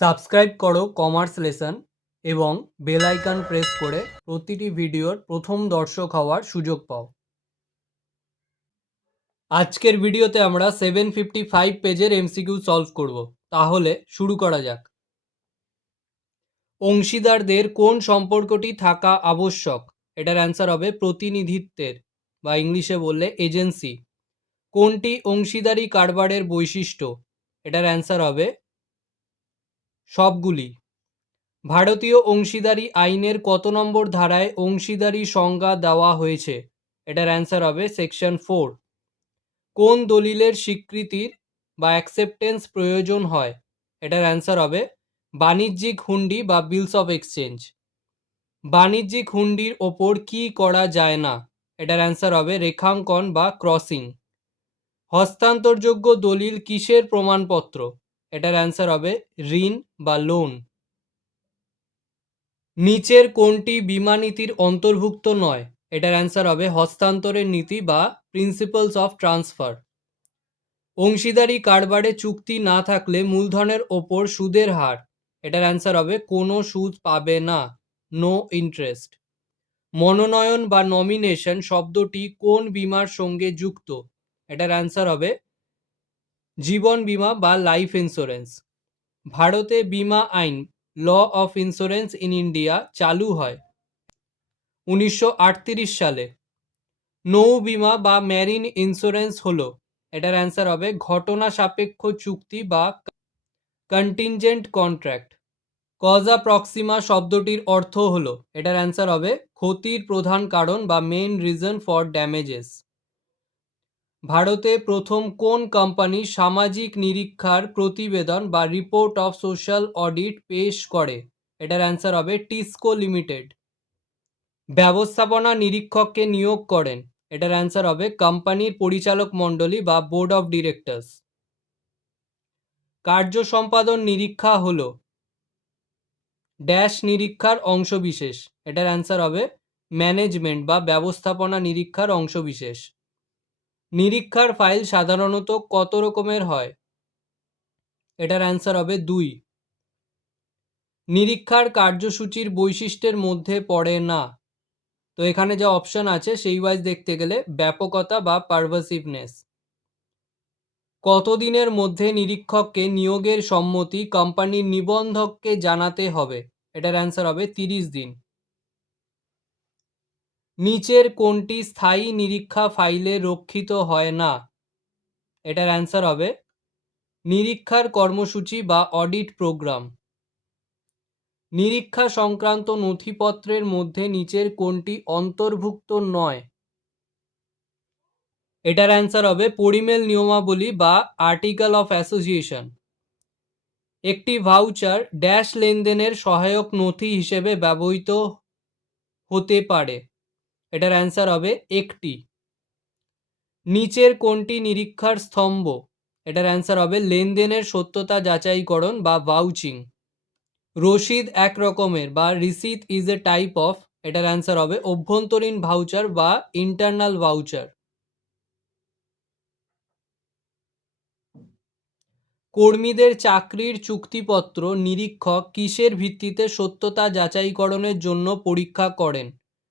Subscribe করো commerce lesson এবং bell icon press করে প্রতিটি ভিডিওর প্রথম দর্শক হওয়ার সুযোগ পাও। আজকের ভিডিওতে আমরা সেভেন ফিফটি ফাইভ পেজের এমসিকিউ সলভ করব। তাহলে শুরু করা যাক। অংশীদারদের কোন সম্পর্কটি থাকা আবশ্যক? এটার অ্যান্সার হবে প্রতিনিধিত্বের বা ইংলিশে বললে এজেন্সি কোনটি অংশীদারি কারবারের বৈশিষ্ট্য? এটার অ্যান্সার হবে সবগুলি। ভারতীয় অংশীদারি আইনের কত নম্বর ধারায় অংশীদারি সংজ্ঞা দেওয়া হয়েছে? এটার অ্যান্সার হবে সেকশন ফোর কোন দলিলের স্বীকৃতির বা অ্যাকসেপ্টেন্স প্রয়োজন হয়? এটার অ্যান্সার হবে বাণিজ্যিক হুন্ডি বা বিলস অফ এক্সচেঞ্জ বাণিজ্যিক হুন্ডির ওপর কি করা যায় না? এটার অ্যান্সার হবে রেখাঙ্কন বা ক্রসিং হস্তান্তরযোগ্য দলিল কিসের প্রমাণপত্র? এটার অ্যান্সার হবে ঋণ বা লোন নিচের কোনটি বিমা নীতির অন্তর্ভুক্ত নয়? এটার অ্যান্সার হবে হস্তান্তরের নীতি বা প্রিন্সিপালস অফ ট্রান্সফার অংশীদারি কারবারে চুক্তি না থাকলে মূলধনের ওপর সুদের হার। এটার অ্যান্সার হবে কোনো সুদ পাবে না নো ইন্টারেস্ট মনোনয়ন বা নমিনেশন শব্দটি কোন বিমার সঙ্গে যুক্ত? এটার অ্যান্সার হবে জীবন বীমা বা লাইফ ইন্স্যুরেন্স ভারতে বীমা আইন law of insurance in India চালু হয়। উনিশশো আটত্রিশ সালে। নৌ বীমা বা ম্যারিন ইন্স্যুরেন্স হলো, এটার অ্যান্সার হবে ঘটনা সাপেক্ষ চুক্তি বা কন্টিনজেন্ট কন্ট্রাক্ট কজা প্রক্সিমা শব্দটির অর্থ হলো, এটার অ্যান্সার হবে ক্ষতির প্রধান কারণ বা মেন রিজন ফর ড্যামেজেস ভারতে প্রথম কোন কোম্পানি সামাজিক নিরীক্ষার প্রতিবেদন বা রিপোর্ট অফ সোশ্যাল অডিট পেশ করে? এটার অ্যান্সার হবে টিসকো লিমিটেড ব্যবস্থাপনা নিরীক্ষককে নিয়োগ করেন। এটার অ্যান্সার হবে কোম্পানির পরিচালক মণ্ডলী বা বোর্ড অফ ডিরেক্টরস কার্য সম্পাদন নিরীক্ষা হল। ড্যাশ নিরীক্ষার অংশবিশেষ। এটার অ্যান্সার হবে ম্যানেজমেন্ট বা ব্যবস্থাপনা নিরীক্ষার অংশবিশেষ। নিরীক্ষার ফাইল সাধারণত কত রকমের হয়? এটার অ্যান্সার হবে দুই। নিরীক্ষার কার্যসূচির বৈশিষ্ট্যের মধ্যে পড়ে না। তো এখানে যা অপশন আছে, সেই ওয়াইজ দেখতে গেলে ব্যাপকতা বা পারভাসিভনেস কতদিনের মধ্যে নিরীক্ষককে নিয়োগের সম্মতি কোম্পানির নিবন্ধককে জানাতে হবে? এটার অ্যান্সার হবে তিরিশ দিন। নিচের কোনটি স্থায়ী নিরীক্ষা ফাইলে রক্ষিত হয় না? এটার অ্যান্সার হবে নিরীক্ষার কর্মসূচি বা অডিট প্রোগ্রাম নিরীক্ষা সংক্রান্ত নথিপত্রের মধ্যে নিচের কোনটি অন্তর্ভুক্ত নয়? এটার অ্যান্সার হবে পরিমেল নিয়মাবলী বা আর্টিকেল অফ অ্যাসোসিয়েশন একটি ভাউচার ড্যাশ লেনদেনের সহায়ক নথি হিসেবে ব্যবহৃত হতে পারে। এটার অ্যান্সার হবে একটি। নিচের কোনটি নিরীক্ষার স্তম্ভ? এটার অ্যান্সার হবে লেনদেনের সত্যতা যাচাইকরণ বা ভাউচিং রসিদ এক রকমের বা receipt is a type of এটার অ্যান্সার হবে অভ্যন্তরীণ ভাউচার বা ইন্টারনাল ভাউচার কর্মীদের চাকরির চুক্তিপত্র নিরীক্ষক কিসের ভিত্তিতে সত্যতা যাচাইকরণের জন্য পরীক্ষা করেন?